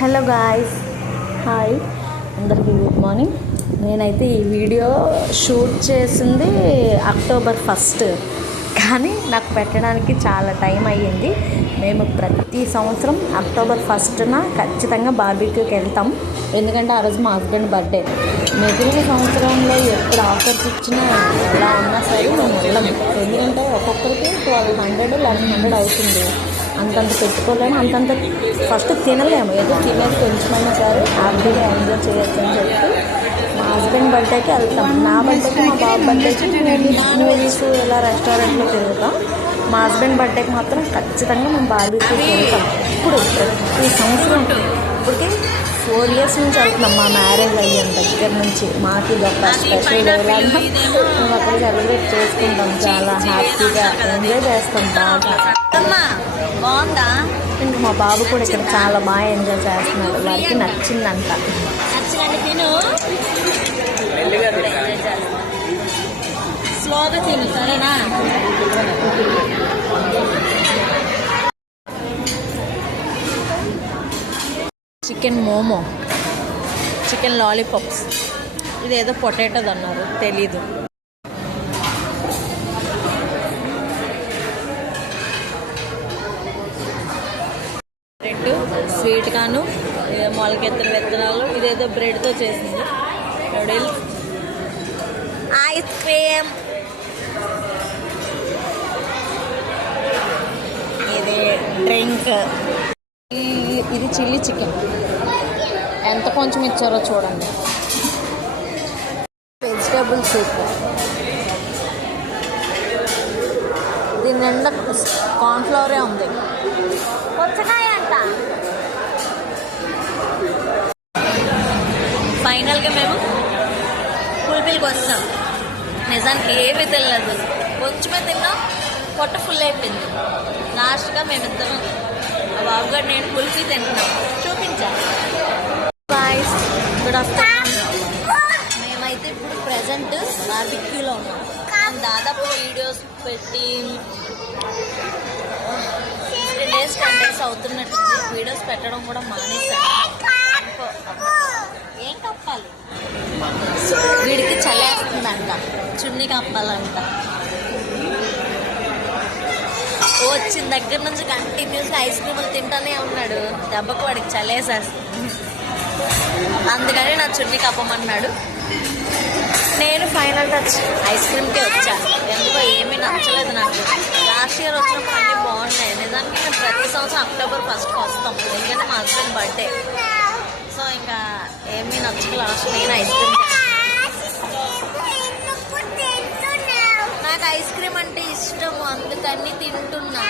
Hello guys, hi అందరికీ good morning. నేనైతే ఈ వీడియో షూట్ చేసింది అక్టోబర్ 1, కానీ నాకు పెట్టడానికి చాలా టైం అయ్యింది. మేము ప్రతి సంవత్సరం అక్టోబర్ 1న ఖచ్చితంగా బార్బీక్యూకి వెళ్తాం, ఎందుకంటే ఆ రోజు మా హస్బెండ్ బర్త్డే. మిగిలిన సంవత్సరంలో ఎప్పుడు ఆఫర్స్ ఇచ్చినా ఎలా ఉన్నా సరే మేము వెళ్ళము, ఎందుకంటే ఒక్కొక్కరికి 1200 1100 అవుతుంది. అంతంత పెట్టుకోలేము, అంతంత ఫస్ట్ తినలేము. ఏదో తినేది కొంచెమైనా సరే హ్యాపీగా ఎంజాయ్ చేయొచ్చు అని చెప్పి మా హస్బెండ్ బర్త్డేకి వెళ్తాం. నా బర్త్డేకి, మా బాబు బర్త్డేకి మూవీస్ ఇలా రెస్టారెంట్లో తిరుగుతాం. మా హస్బెండ్ బర్త్డేకి మాత్రం ఖచ్చితంగా మేము బార్బీక్యూకి వెళ్తాం. ఇప్పుడు ప్రతి సంవత్సరం ఇప్పటికి 4 years నుంచి వెళ్తున్నాం. మా మ్యారేజ్ అయిన దగ్గర నుంచి మాకు ఇది ఒక స్పెషల్ డేలాగా మేము అక్కడ సెలబ్రేట్ చేసుకుంటాం. చాలా హ్యాపీగా ఎంజాయ్ చేస్తాం బాగా. బాగుందా? ఇంకా మా బాబు కూడా ఇక్కడ చాలా బాగా ఎంజాయ్ చేస్తున్నాడు, వారికి నచ్చిందంట. స్లోగా తిను, సరేనా? చికెన్ మోమో, చికెన్ లాలీపాప్స్, ఇదేదో పొటాటోది అన్నారు, తెలీదు. స్వీట్ గాను మొలకెత్తిన విత్తనాలు, ఇదేదో బ్రెడ్తో చేసింది. నూడిల్స్, ఐస్ క్రీమ్, ఇది డ్రింక్, ఇది చిల్లీ చికెన్. ఎంత కొంచెం ఇచ్చారో చూడండి. వెజిటేబుల్ సూప్, దీని నిండా కార్న్ఫ్లవరే ఉంది. పుచ్చకాయ అంట. ఫైనల్గా మేము పులిపిల్కి వస్తాం. నిజానికి ఏమీ తినలేదు, కొంచెమే తిన్నాం, పొట్ట ఫుల్ అయిపోయింది. లాస్ట్గా మేమిద్దరం, ఆ బాబుగారు నేను పులిపి తింటున్నాం. చూపించాను. Boys good afternoon. మేమైతే ఇప్పుడు ప్రజెంట్ బార్బిక్యూలో ఉన్నాం. దాదాపు వీడియోస్ పెట్టి 10 days అవుతున్నట్టు వీడియోస్ పెట్టడం కూడా మానేశాను. ఏం కప్పాలి? వీడికి చలేస్తుందంట, చున్నీ కప్పాలంట. వచ్చిన దగ్గర నుంచి కంటిన్యూస్గా ఐస్ క్రీములు తింటానే ఉన్నాడు. దెబ్బకు వాడికి చలేసేస్తుంది, అందుకని నా చున్నీ కప్పమన్నాడు. నేను ఫైనల్ టచ్ ఐస్ క్రీమ్కే వచ్చాను. ఎందుకో ఏమీ నచ్చలేదు నాకు. లాస్ట్ ఇయర్ వచ్చినప్పుడు అన్నీ బాగున్నాయి. నిజానికి నేను ప్రతి సంవత్సరం అక్టోబర్ 1కి వస్తాం, ఎందుకంటే మా హస్బెండ్ బర్త్డే. సో ఇంకా ఏమీ నచ్చక లాస్ట్ నేను ఐస్ క్రీమ్. నాకు ఐస్ క్రీమ్ అంటే ఇష్టము, అందుకని తింటున్నా.